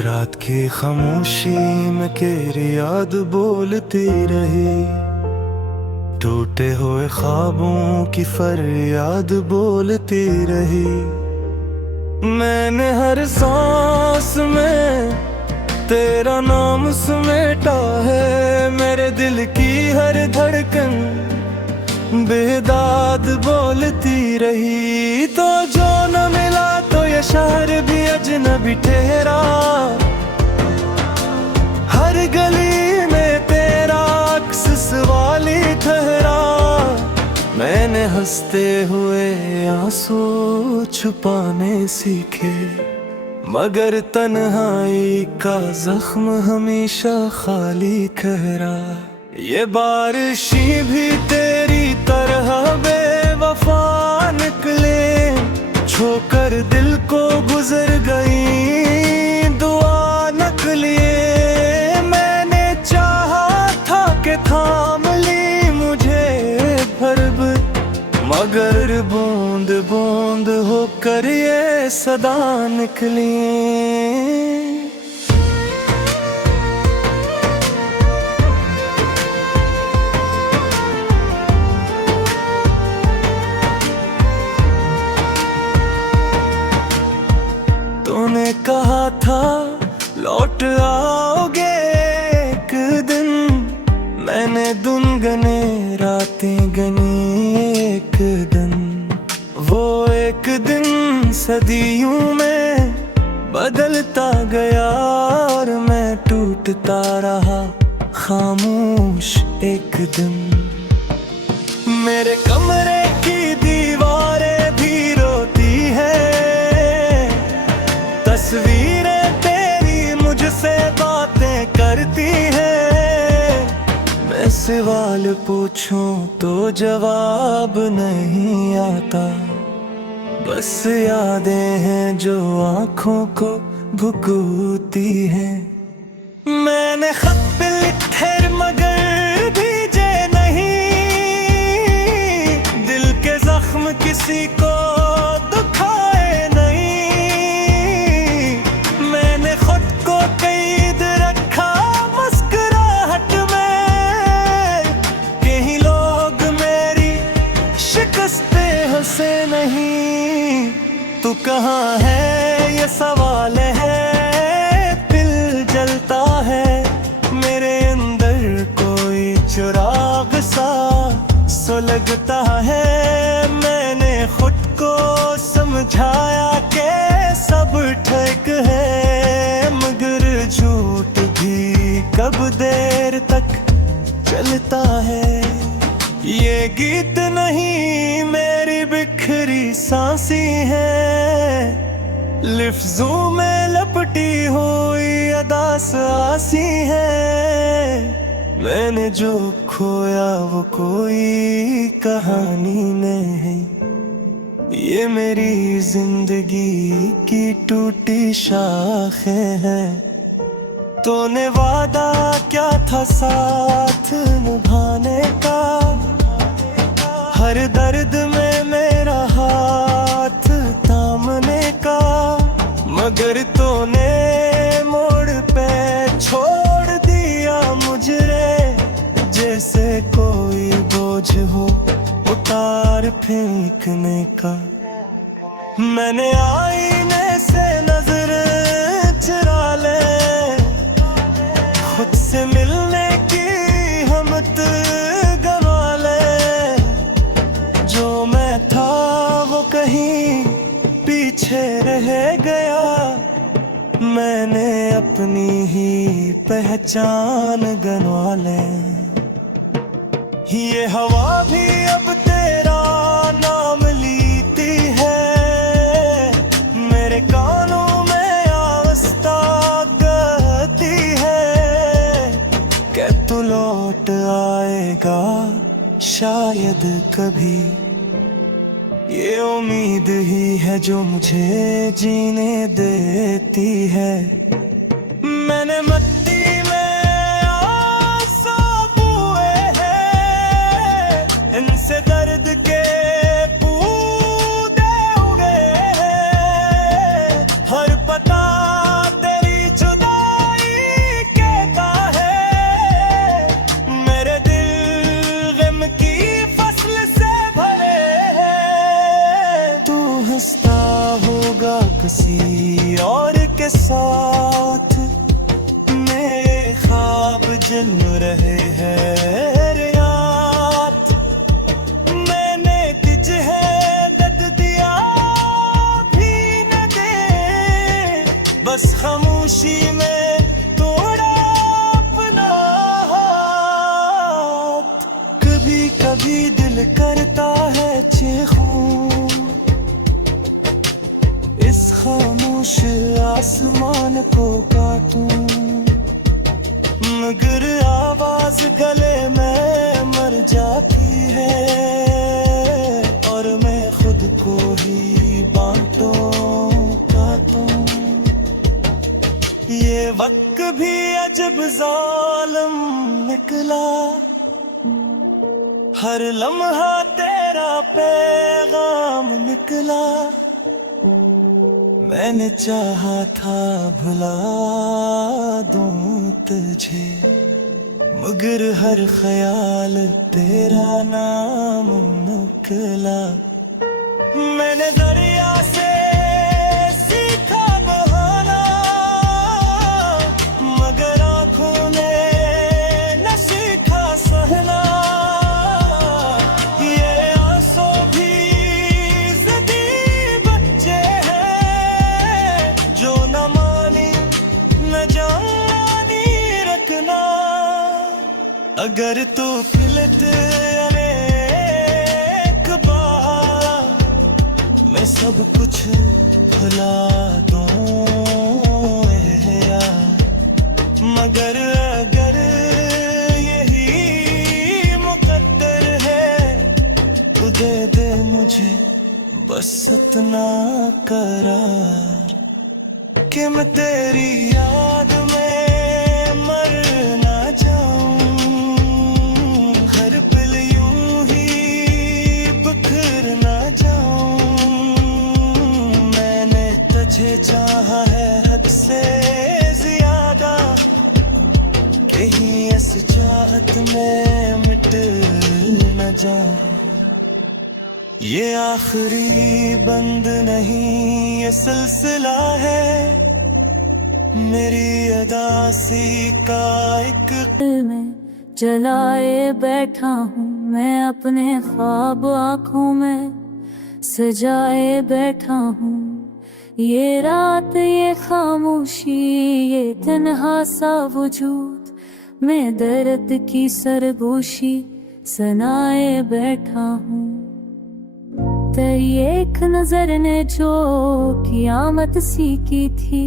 रात की खामोशी में तेरी याद बोलती रही, टूटे हुए ख्वाबों की फरियाद बोलती रही। मैंने हर सांस में तेरा नाम समेटा है, मेरे दिल की हर धड़कन बेदाद बोलती रही। तो जो न मिला तो ये शहर भी अजनबी ठहरा, हर गली में तेरा अक्स सवाली ठहरा। मैंने हंसते हुए आंसू छुपाने सीखे, मगर तन्हाई का जख्म हमेशा खाली ठहरा। ये बारिशी भी तेरी तरह बेवफा निकले, छोकर दिल को गुजर गई दुआ नकलिए। मैंने चाहा था कि थाम ली मुझे भर, मगर बूंद बूंद होकर ये सदा निकली। तूने कहा था लौट आओगे एक दिन, मैंने दिन गने रातें गनी एक दिन। वो एक दिन सदियों में बदलता गया और मैं टूटता रहा खामोश एक दिन। मेरे कमरे की दीवारें भी रोती है, तस्वीरें तेरी मुझसे बातें करती है। मैं सवाल पूछूं तो जवाब नहीं आता, बस यादें हैं जो आंखों को भुगूती हैं। मैंने खत लिखे मगर भेजे नहीं, दिल के जख्म किसी को दुखाए नहीं। मैंने खुद को कैद रखा मुस्कुराहट में, कहीं लोग मेरी शिकस्त पे हंसे नहीं। तू कहाँ है ये सवाल है, दिल जलता है मेरे अंदर कोई चिराग सा सो लगता है। मैंने खुद को समझाया कि सब ठीक है, मगर झूठ भी कब देर तक चलता है। ये गीत नहीं मेरी बिखरी सांसी है, लिफ्जों में लपटी हुई अदास आसी है। मैंने जो खोया वो कोई कहानी नहीं, ये मेरी जिंदगी की टूटी शाखें हैं। तूने वादा क्या था साथ निभाने का, हर दर्द में मेरा हाथ थामने का। मगर तूने मोड़ पे छोड़ दिया मुझे, जैसे कोई बोझ हो उतार फेंकने का। मैंने आईने से नजर चुरा ले, खुद से मिलने की हिम्मत गवा ले। जो मैं था वो कहीं पीछे रह गया, मैंने अपनी ही पहचान गंवा ले। ये हवा भी अब तेरा नाम लीती है, मेरे कानों में आवाज़ गाती है। क्या तू लौट आएगा शायद कभी, ये उम्मीद ही है जो मुझे जीने देती है। मैंने मट्टी में आंसू बुए हैं, इनसे दर्द के पौधे उगे हैं। हर पता तेरी जुदाई रहे हैं रियात। मैंने तुझे दर्द दिया भी न दे, बस खामोशी में तोड़ा अपना हाथ। कभी कभी दिल करता है चीखूं इस खामोश आसमान को काटूं, मगर आवाज गले में मर जाती है और मैं खुद को ही बांटूं काटूं। ये वक्त भी अजब जालिम निकला, हर लम्हा तेरा पैगाम निकला। मैंने चाहा था भुला दूं तुझे, मगर हर ख्याल तेरा नाम निकला। मैंने दरिया से सीखा बहाना, मगर आँखों ने न सीखा सहना। ये आंसू भी ज़िद्दी बच्चे हैं, जो न मानी न जानी रखना। अगर तू फिलत एक बार, मैं सब कुछ भुला दूं यार। मगर अगर यही मुकद्दर है, तो दे दे मुझे बस इतना करार कि मैं तेरी याद में मर ना जाऊं। हर पल यूं ही बिखर ना जाऊं। मैंने तुझे चाहा है हद से ज्यादा, कहीं इस चाहत में मिट न जाऊं। ये आखिरी बंद नहीं ये सिलसिला है, मेरी अदासी का एक में जलाए बैठा हूँ मैं, अपने ख्वाब आँखों में सजाए बैठा हूँ। ये रात ये खामोशी ये तन्हा सा वजूद, मैं दर्द की सरगोशी सनाए बैठा हूँ। तेरी एक नजर ने जो कियामत सी की थी,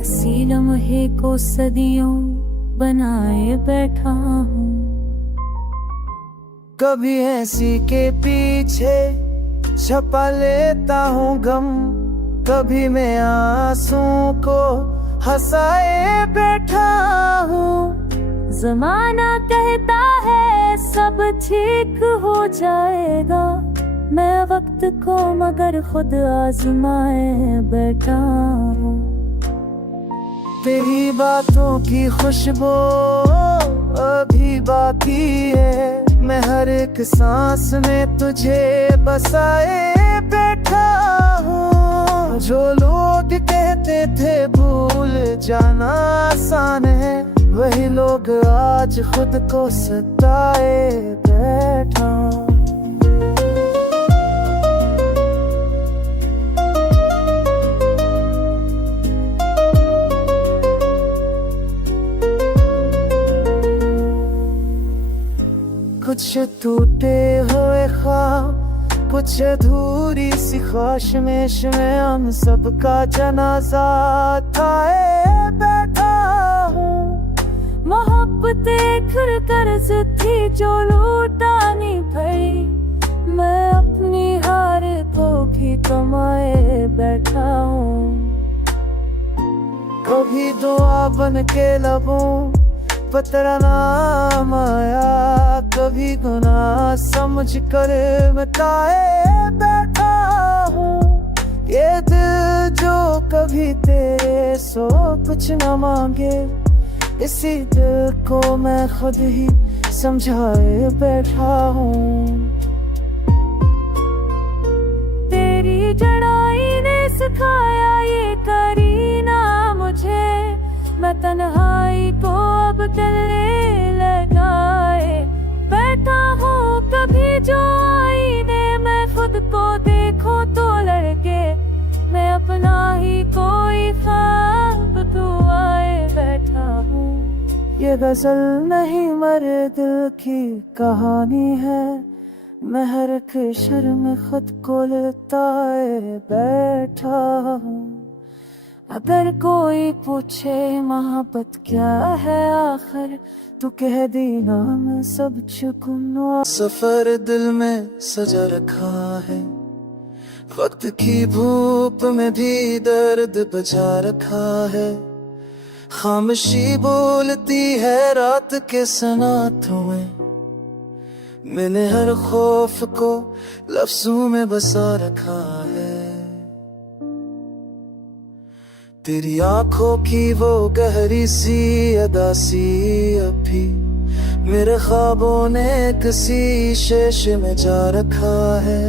ऐसी लम्हे को सदियों बनाए बैठा हूँ। कभी ऐसी के पीछे छपा लेता हूँ गम, कभी मैं आंसुओं को हंसाए बैठा हूँ। जमाना कहता है सब ठीक हो जाएगा, मैं वक्त को मगर खुद आजमाए बैठा हूँ। तेरी बातों की खुशबू अभी बाकी है, मैं हर एक सांस में तुझे बसाए बैठा हूँ। जो लोग कहते थे भूल जाना आसान है, वही लोग आज खुद को सताए बैठा हूँ। कुछ टूटे हुए ख्वाब, कुछ अधूरी सी ख्वाहिश में हम सबका जनाजा उठाए बैठा हूँ। मोहब्बतें खुर कर्ज थी जो लौटानी पड़ी, मैं अपनी हार को भी कमाए बैठा हूँ। कभी दुआ बन के लबों पर तेरा नाम आया, कभी गुनाह समझ कर मिटाए बैठा हूँ। ये दिल जो कभी तेरे सो कुछ न मांगे, इसी दिल को मैं खुद ही समझाए बैठा हूँ। तेरी जड़ाई ने सिखाया ये करीना मुझे, मैं तन्हाई को अब गले लगाए बैठा हूँ। कभी जो आईने में खुद को देखो तो लड़के मैं अपना ही कोई ख्वाब दुआए बैठा हूँ। ये गजल नहीं मरे दिल की कहानी है, मैं हर एक शेर में खुद को लताए बैठा हूँ। अगर कोई पूछे मोहब्बत क्या है आखिर, तो कह देना मैं सब चुकूंगा। सफर दिल में सजा रखा है, वक्त की धूप में भी दर्द बचा रखा है। खामोशी बोलती है रात के सनातों में, मैंने हर खौफ को लफ्जों में बसा रखा है। तेरी आंखों की वो गहरी सी अदा सी अभी मेरे ख्वाबों ने किसी शीशे में जा रखा है।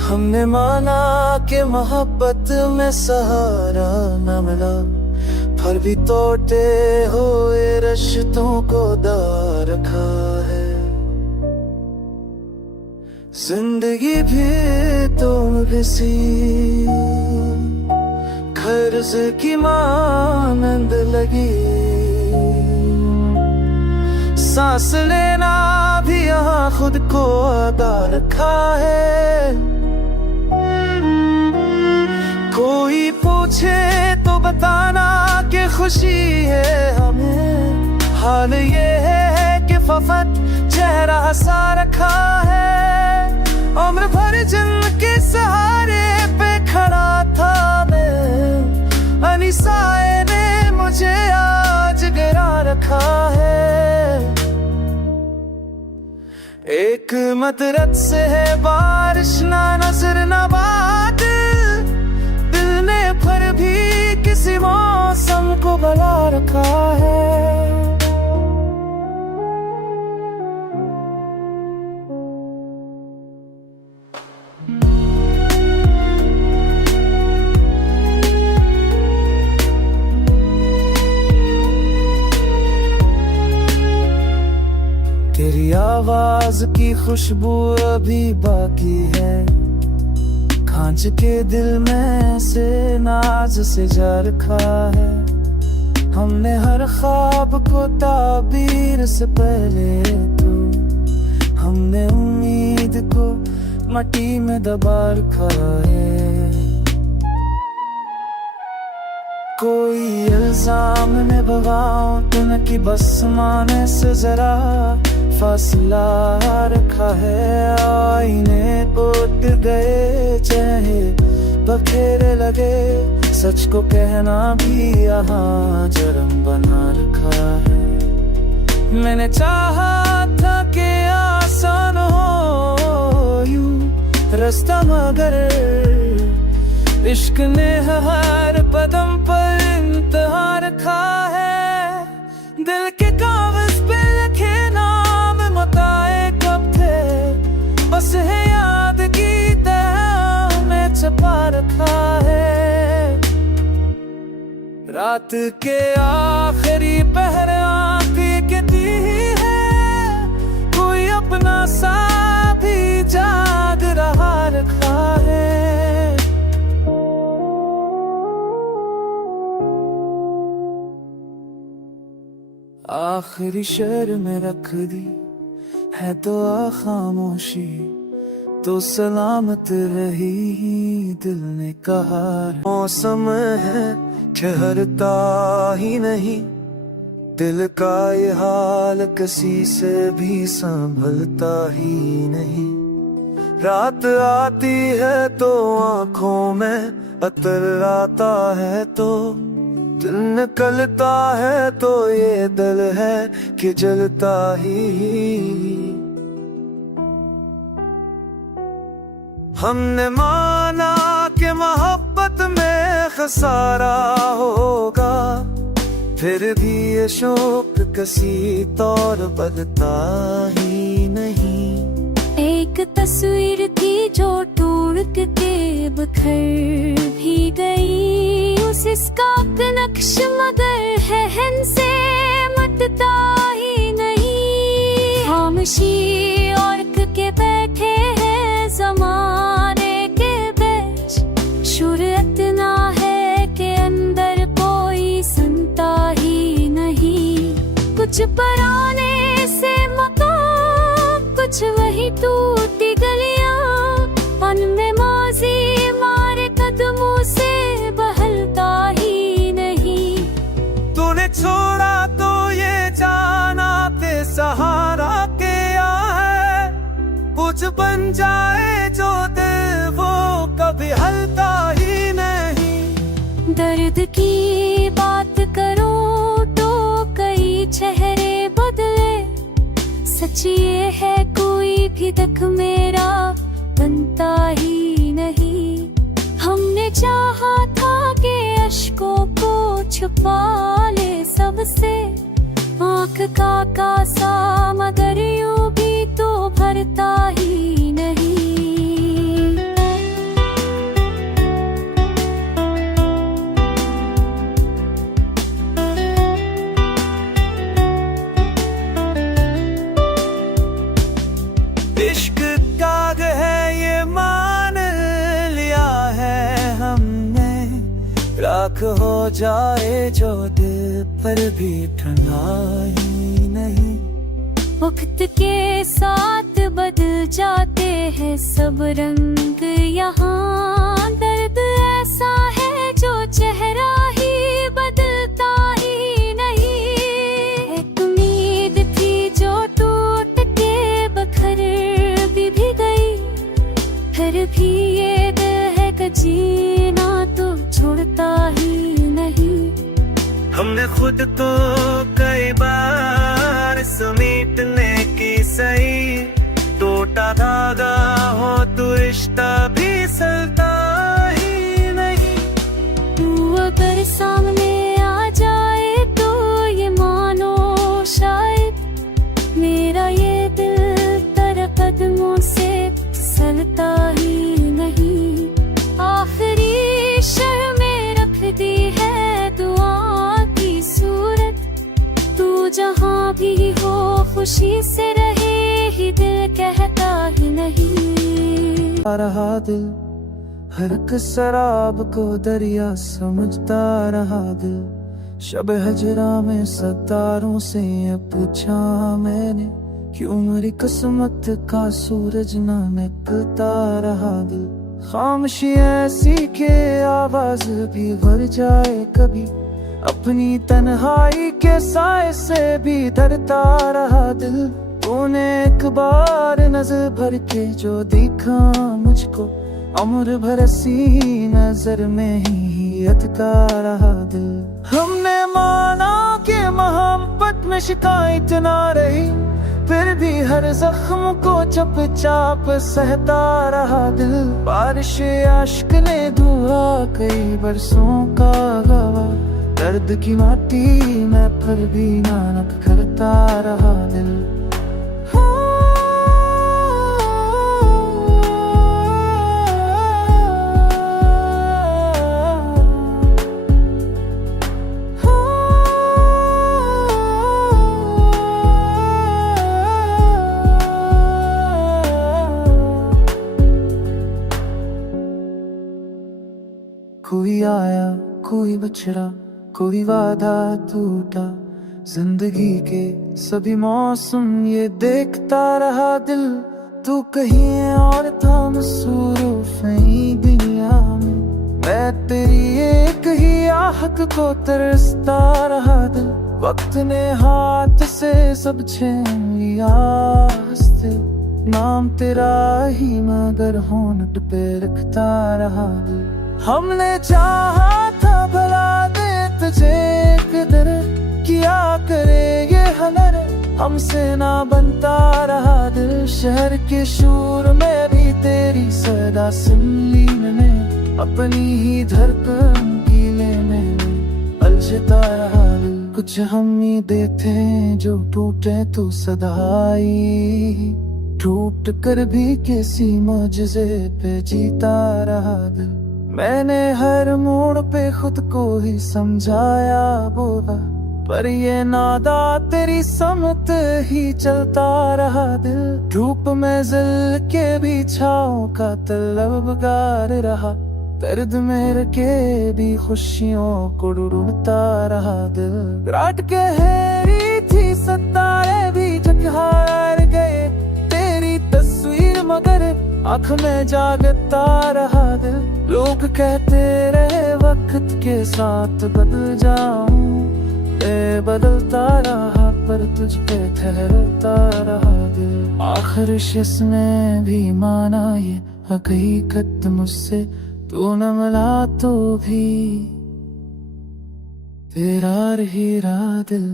हमने माना कि मोहब्बत में सहारा न मिला, फिर भी टूटे हुए रिश्तों को दार रखा है। जिंदगी भी तो किसी कर्ज की मानंद लगी, सांस लेना भी यहाँ खुद को अदा रखा है। कोई पूछे तो बताना कि खुशी है हमें, हाल ये है कि फकत चेहरा हंसा रखा है। उम्र भर जिनके सहारे पे खड़ा था मैं, अनिसाए ने मुझे आज गिरा रखा है। एक मदरत से है बारिश ना नजर ना बादल, दिल ने फिर भी किसी मौसम को बुला रखा है। तेरी आवाज की खुशबू अभी बाकी है, खांच के दिल में से नाज से जा रखा है। हमने हर ख्वाब को ताबीर से पहले तो, हमने उम्मीद को मट्टी में दबा रखा है। कोई इल्जाम में बगाओ तो न कि बस माने से जरा फासला रखा है। आईने टूट गए चाहे बखेरे लगे, सच को कहना भी यहाँ जरम बना रखा है। मैंने चाहा था कि आसान हो यूं रास्ता, मगर इश्क ने हर कदम पर इम्तिहान रखा है। दिल के कागज पे लिखे नाम मताए कब थे, बस है याद की तरह में छपा रखा है। रात के आखिरी पहर आंखें कहती है, कोई अपना सा भी जाग रहा रखा है। आखिरी शेर में रख दी है दुआ खामोशी, तो सलामत रही दिल ने कहा। मौसम है ठहरता ही नहीं, दिल का ये हाल किसी से भी संभलता ही नहीं। रात आती है तो आंखों में अतर आता है, तो दिल निकलता है तो ये दिल है कि जलता ही। हमने माना कि मोहब्बत में खसारा होगा, फिर भी ये शौक किसी तौर बदलता ही नहीं। एक तस्वीर थी जो टूट के बिखर भी गई, उस इसका न नक्श मगर है इनसे मटता ही नहीं। खामोशी औरत के बैठे हैं जमाने के बीच, शुर इतना है कि अंदर कोई सुनता ही नहीं। कुछ पुराने से मकान, कुछ वही टूटी गलियां, उनमें माजी मारे कदमों से बहलता ही नहीं। तूने छोड़ा तो ये जाना ते सहारा क्या है, कुछ बन जाए जो दिल वो कभी हलता ही नहीं। दर्द की बात करो तो कई चेहरे बदले, सच ये है कोई भी तक मेरा बनता ही नहीं। हमने चाहा था कि अश्कों को छुपा ले सबसे, आँख का कासा मगर यूं भी तो भरता ही नहीं। इश्क काग है ये मान लिया है हमने, राख हो जाए जो दिल पर भी ठंडा ही नहीं। वक्त के साथ बदल जाते हैं सब रंग यहाँ, दर्द ऐसा है जो चेहरा ही बदलता ही नहीं। एक उम्मीद थी जो टूट के बखर भी गई, फिर भी ये दिल है कि जीना तो छोड़ता ही नहीं। हमने खुद को कई बार समेटने की सही, टूटा धागा हो तो रिश्ता भी सलता ही नहीं। तू अगर सामने आ जाए तो ये मानो शायद मेरा ये दिल तेरे कदमों से सलता ही नहीं। आखिरी शर्म में रख दी है दुआ की सूरत, तू जहाँ भी हो खुशी से रहे ही दिल कहता ही नहीं। आ रहा दिल हर एक शराब को दरिया समझता रहा दिल, शब हजरा में सतारों से ये पूछा मैंने, क्यों मेरी किस्मत का सूरज ना निकलता रहा दिल। खामोशी ऐसी के आवाज भी भर जाए कभी, अपनी तन्हाई के साए से भी डरता रहा दिल। तूने एक बार नजर भर के जो देखा मुझको, उम्र भर सी नजर में ही अटका रहा दिल। हमने माना कि मोहब्बत में शिकायत ना रही, फिर भी हर जख्म को चुपचाप सहता रहा दिल। बारिश आश्क ने धुआ कई बरसों का गवा, दर्द की माटी में फिर भी नानक करता रहा दिल। कोई आया कोई बछड़ा, कोई वादा टूटा, जिंदगी के सभी मौसम ये देखता रहा दिल। तू कहीं और था मसरूफ नई दुनिया में, मैं तेरी एक ही आहट को तरसता रहा दिल। वक्त ने हाथ से सब छीन लिया हंसते, नाम तेरा ही मगर होंठ पे रखता रहा दिल। हमने चाहा था भला दे तुझे किधर, किया करे ये हनर हमसे ना बनता रहा दिल। शहर के शोर में भी तेरी सदा सुन ली मैंने, अपनी ही धड़कन गीले में अलझता रहा दिल। कुछ हम ही देते जो टूटे तो सदाई, टूट कर भी किसी मौजज़े पे जीता रहा दिल। मैंने हर मोड़ पे खुद को ही समझाया बोला, पर ये नादा तेरी समत ही चलता रहा दिल। धूप में जिल के भी छाँव का तलबगार रहा, दर्द में के भी खुशियों को ढूंढता रहा दिल। रात गहरी थी सतारे भी जगहार गए, तेरी तस्वीर मगर आँख में जागता रहा दिल। लोग कहते रहे वक्त के साथ बदल जाऊं, मैं बदलता रहा पर तुझ पे ठहरता रहा दिल। आखिर इसमें भी माना ये हकीकत मुझसे, तू न मिला तो भी तेरा रही रहा दिल।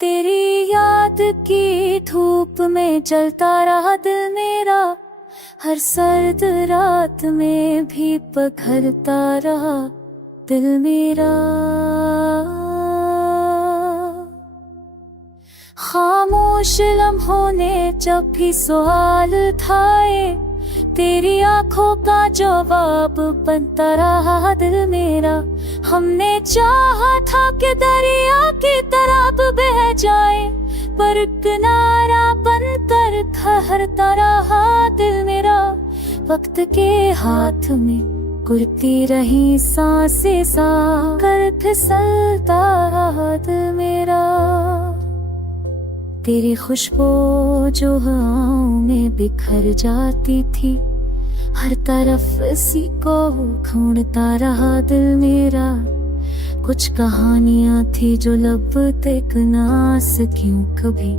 तेरी याद की धूप में जलता रहा दिल मेरा, हर सर्द रात में भी पखरता रहा दिल मेरा। खामोश लम्हों ने जब भी सवाल उठाए, तेरी आंखों का जवाब बनता रहा दिल मेरा। हमने चाहा था कि दरिया की तरह बह जाए, पर किनारा बनकर ठहरता रहा दिल मेरा। वक्त के हाथ में गुरती रही सांसें सा कर फिसलता रहा दिल मेरा। तेरी खुशबू जो हवाओं में बिखर जाती थी, हर तरफ इसी को ढूंढता रहा दिल मेरा। कुछ कहानियां थी जो लब तक ना सकियों कभी,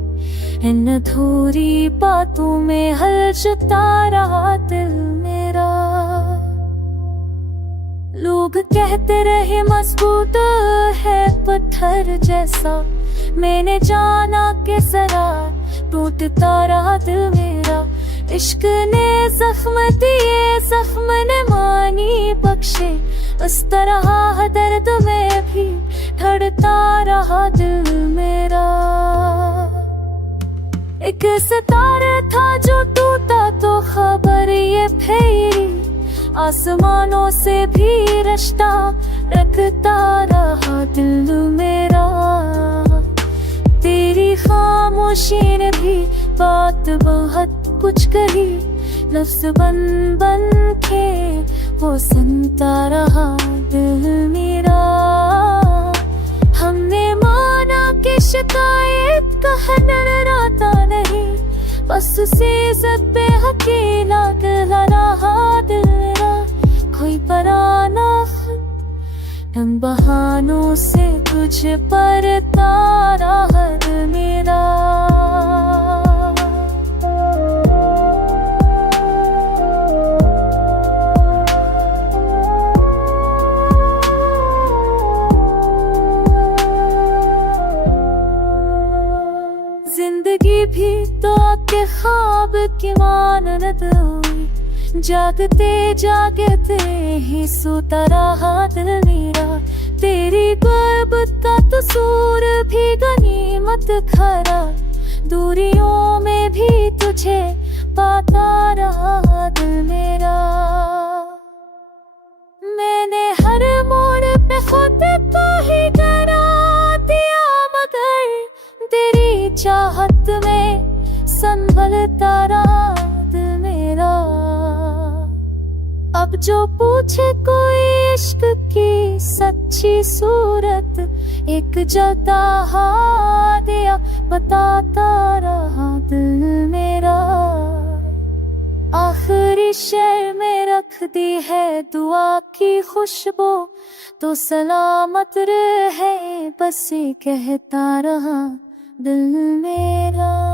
इन अधूरी बातों में हल जुटा रहा दिल मेरा। लोग कहते रहे मजबूत है पत्थर जैसा, मैंने जाना के जरा टूटता रहा दिल मेरा। इश्क ने जख्म दिए, जख्म ने मानी बख्शे, उस तरह दर्द में भी धड़ता रहा दिल मेरा। एक सितारा था जो टूटा तो खबर ये फेरी, आसमानों से भी रिश्ता रखता रहा दिल मेरा। तेरी खामोशी ने भी बात बहुत कुछ कही, लफ्ज़ बन बन के वो सुनता रहा दिल मेरा। हमने माना कि शिकायत का डराता नहीं, बस उसे इज्जत पे अकेला गला रहा दिल मेरा। कोई पराना इन बहानों से तुझ पर तारा दिल मेरा। जिंदगी भी तो के ख्वाब की मानत हुई, जागते जागते ही सोता रहा दिल मेरा। तेरी गुर्बत का कसूर भी गनीमत खरा, दूरियों में भी तुझे पाता रहा दिल मेरा। मैंने हर मोड़ पे खुद को ही डरा दिया, मगर तेरी चाहत में संभलता रहा दिल मेरा। अब जो पूछे कोई इश्क की सच्ची सूरत, एक जलता दिया बताता रहा दिल मेरा। आखिरी शेर में रख दी है दुआ की खुशबू, तो सलामत रहे बस कहता रहा दिल मेरा।